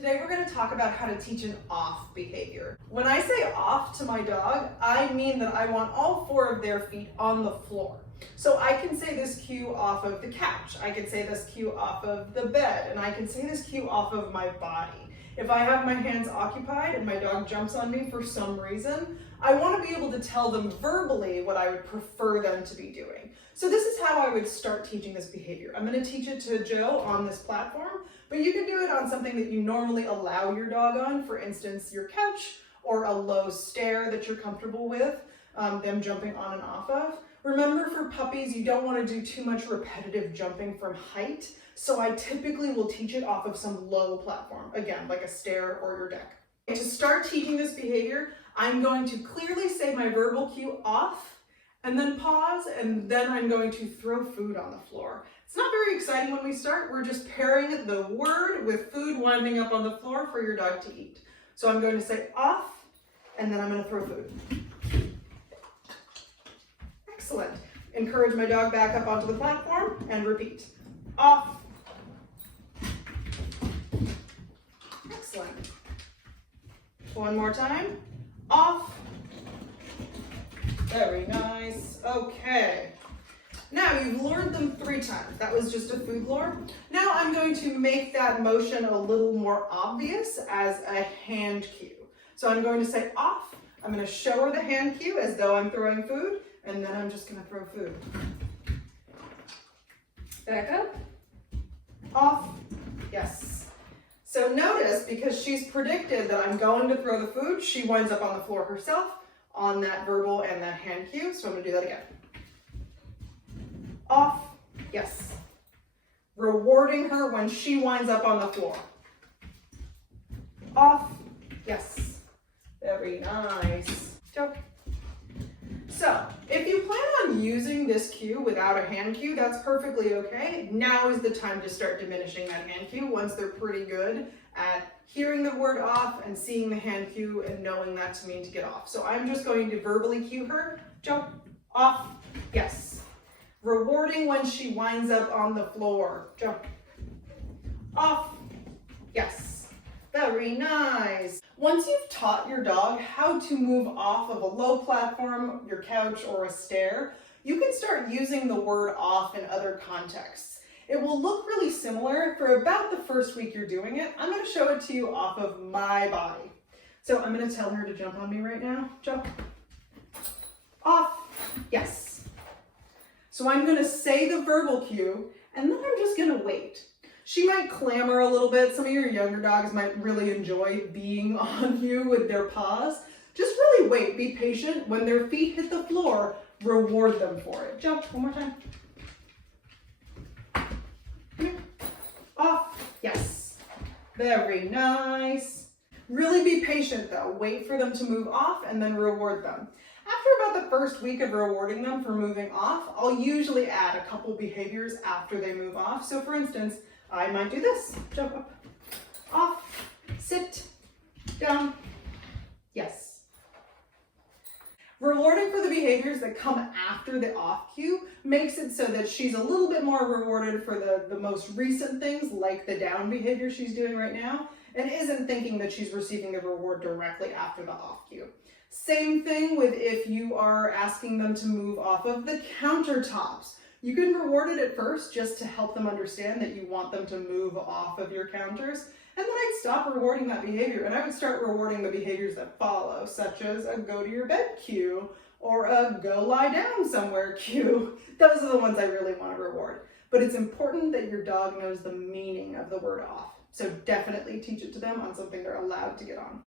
Today we're going to talk about how to teach an off behavior. When I say off to my dog, I mean that I want all four of their feet on the floor. So I can say this cue off of the couch, I can say this cue off of the bed, and I can say this cue off of my body. If I have my hands occupied and my dog jumps on me for some reason, I want to be able to tell them verbally what I would prefer them to be doing. So this is how I would start teaching this behavior. I'm going to teach it to Joe on this platform, but you can do it on something that you normally allow your dog on, for instance, your couch or a low stair that you're comfortable with, them jumping on and off of. Remember, for puppies, you don't want to do too much repetitive jumping from height, so I typically will teach it off of some low platform, again, like a stair or your deck. To start teaching this behavior, I'm going to clearly say my verbal cue off, and then pause, and then I'm going to throw food on the floor. It's not very exciting when we start. We're just pairing the word with food winding up on the floor for your dog to eat. So I'm going to say off, and then I'm going to throw food. Excellent. Encourage my dog back up onto the platform and repeat. Off. Excellent. One more time. Off. Very nice. Okay. Now you've lured them 3 times. That was just a food lure. Now I'm going to make that motion a little more obvious as a hand cue. So I'm going to say off. I'm going to show her the hand cue as though I'm throwing food, and then I'm just going to throw food. Back up. Off. Yes. So notice, because she's predicted that I'm going to throw the food, she winds up on the floor herself on that verbal and that hand cue. So I'm going to do that again. Off. Yes. Rewarding her when she winds up on the floor. Off. Yes. Very nice. Joe. So, if you plan on using this cue without a hand cue, that's perfectly okay. Now is the time to start diminishing that hand cue once they're pretty good at hearing the word off and seeing the hand cue and knowing that to mean to get off. So I'm just going to verbally cue her. Jump. Off. Yes. Rewarding when she winds up on the floor. Jump. Off. Yes. Very nice. Once you've taught your dog how to move off of a low platform, your couch, or a stair, you can start using the word off in other contexts. It will look really similar for about the first week you're doing it. I'm going to show it to you off of my body. So I'm going to tell her to jump on me right now. Jump. Off. Yes. So I'm going to say the verbal cue, and then I'm just going to wait. She might clamor a little bit. Some of your younger dogs might really enjoy being on you with their paws. Just really wait, be patient. When their feet hit the floor, reward them for it. Jump, one more time. Come here. Off, yes. Very nice. Really be patient though. Wait for them to move off and then reward them. After about the first week of rewarding them for moving off, I'll usually add a couple behaviors after they move off. So for instance, I might do this. Jump up, off, sit, down, yes. Rewarding for the behaviors that come after the off cue makes it so that she's a little bit more rewarded for the most recent things, like the down behavior she's doing right now, and isn't thinking that she's receiving the reward directly after the off cue. Same thing with if you are asking them to move off of the countertops. You can reward it at first just to help them understand that you want them to move off of your counters, and then I'd stop rewarding that behavior and I would start rewarding the behaviors that follow, such as a go to your bed cue or a go lie down somewhere cue. Those are the ones I really want to reward. But it's important that your dog knows the meaning of the word off. So definitely teach it to them on something they're allowed to get on.